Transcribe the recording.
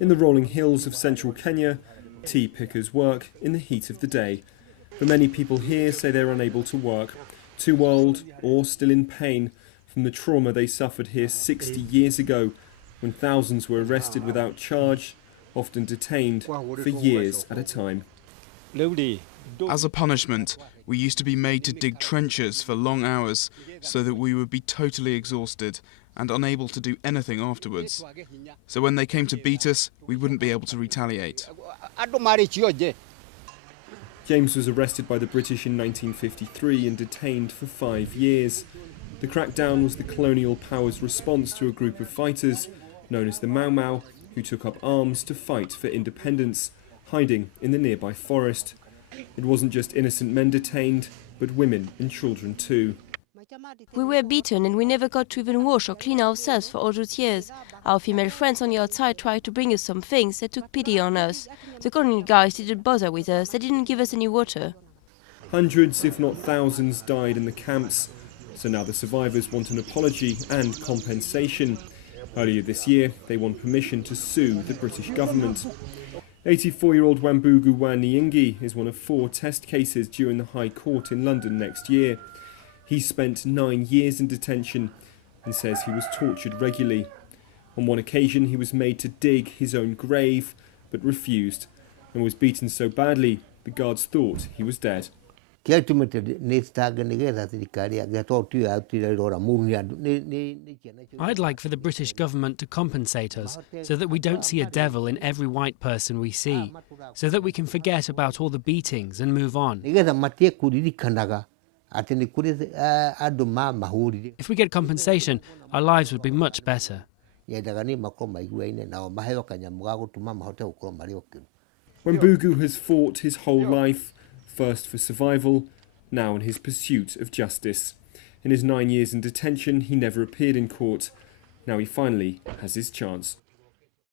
In the rolling hills of central Kenya, tea pickers work in the heat of the day. But many people here say they're unable to work, too old or still in pain from the trauma they suffered here 60 years ago, when thousands were arrested without charge, often detained for years at a time. As a punishment, we used to be made to dig trenches for long hours so that we would be totally exhausted and unable to do anything afterwards. So when they came to beat us, we wouldn't be able to retaliate. James was arrested by the British in 1953 and detained for 5 years. The crackdown was the colonial power's response to a group of fighters, known as the Mau Mau, who took up arms to fight for independence, hiding in the nearby forest. It wasn't just innocent men detained, but women and children too. We were beaten and we never got to even wash or clean ourselves for all those years. Our female friends on the outside tried to bring us some things. They took pity on us. The colonial guys didn't bother with us. They didn't give us any water. Hundreds, if not thousands, died in the camps. So now the survivors want an apology and compensation. Earlier this year, they want permission to sue the British government. 84-year-old Wambugu Nyingi is one of 4 test cases due in the High Court in London next year. He spent 9 years in detention and says he was tortured regularly. On one occasion, he was made to dig his own grave, but refused, and was beaten so badly the guards thought he was dead. I'd like for the British government to compensate us so that we don't see a devil in every white person we see, so that we can forget about all the beatings and move on. If we get compensation, our lives would be much better. Wambugu has fought his whole life, first for survival, now in his pursuit of justice. In his 9 years in detention, he never appeared in court. Now he finally has his chance.